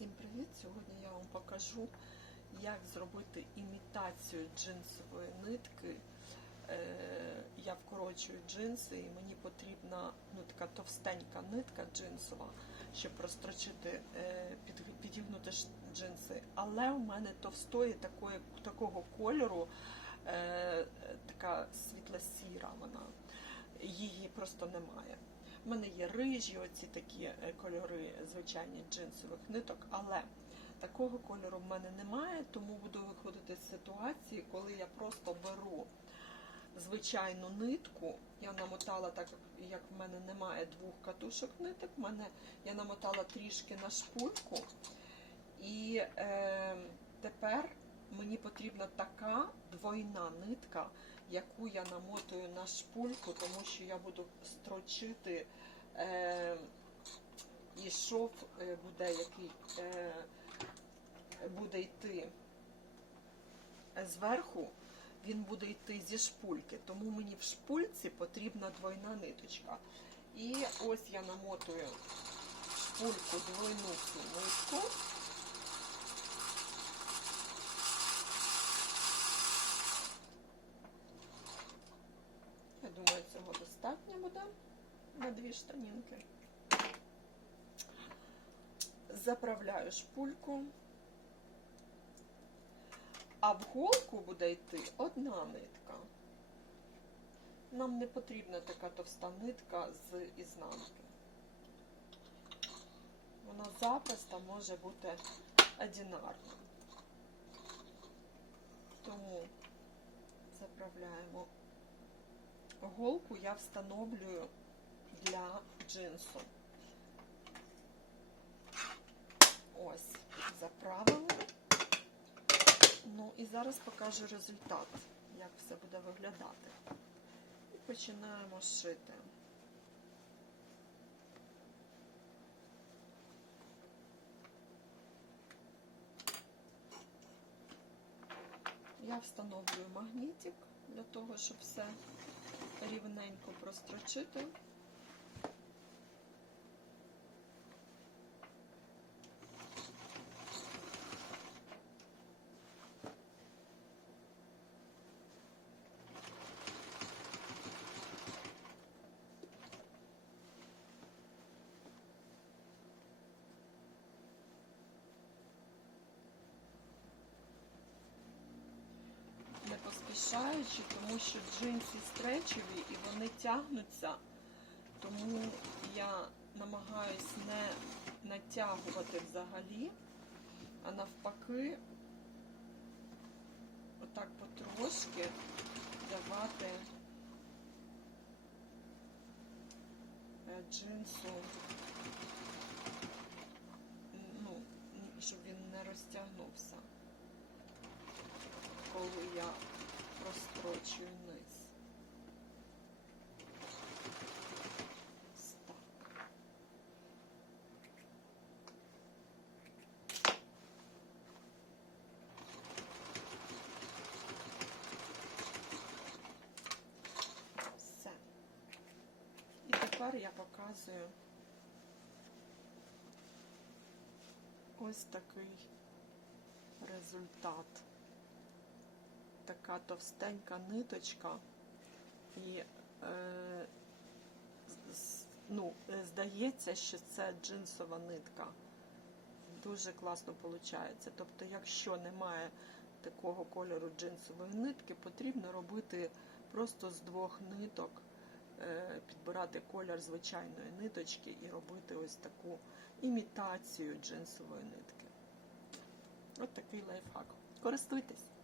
Всім привіт! Сьогодні я вам покажу, як зробити імітацію джинсової нитки. Е, Я вкорочую джинси і мені потрібна ну, така товстенька нитка джинсова, щоб розстрочити, е, підігнути джинси. Але у мене товстої такої, такого кольору, е, така світло-сіра вона. Її просто немає. У мене є рижі, оці такі е, кольори звичайні джинсових ниток, але такого кольору в мене немає, тому буду виходити з ситуації, коли я просто беру звичайну нитку. Я намотала так, як в мене немає двох катушок ниток, в мене я намотала трішки на шпульку. І е, тепер мені потрібна така двойна нитка, яку я намотую на шпульку, тому що я буду строчити е, і шов е, буде, який е, буде йти зверху, він буде йти зі шпульки, тому мені в шпульці потрібна двойна ниточка. І ось я намотую шпульку двойну цю нитку. Я думаю, цього достатньо буде на дві штанінки. Заправляю шпульку, а в голку буде йти одна нитка. Нам не потрібна така товста нитка з ізнанки. Вона запросто може бути одинарна. Тому заправляємо голку я встановлюю для джинсу. Ось, заправили. Ну і зараз покажу результат, як все буде виглядати. І починаємо шити. Я встановлюю магнітик для того, щоб все рівненько прострочити. не поспішаючи, тому що джинси стречеві і вони тягнуться, тому я намагаюсь не натягувати взагалі, а навпаки, отак потрошки давати е, джинсу, ну, щоб він не розтягнувся коли я прострочую низ. Все. І тепер я показую ось такий результат така товстенька ниточка, і е, ну, е, здається, що це джинсова нитка. Дуже класно виходить. Тобто, якщо немає такого кольору джинсової нитки, потрібно робити просто з двох ниток, е, підбирати колір звичайної ниточки і робити ось таку імітацію джинсової нитки. От такий лайфхак. Користуйтесь!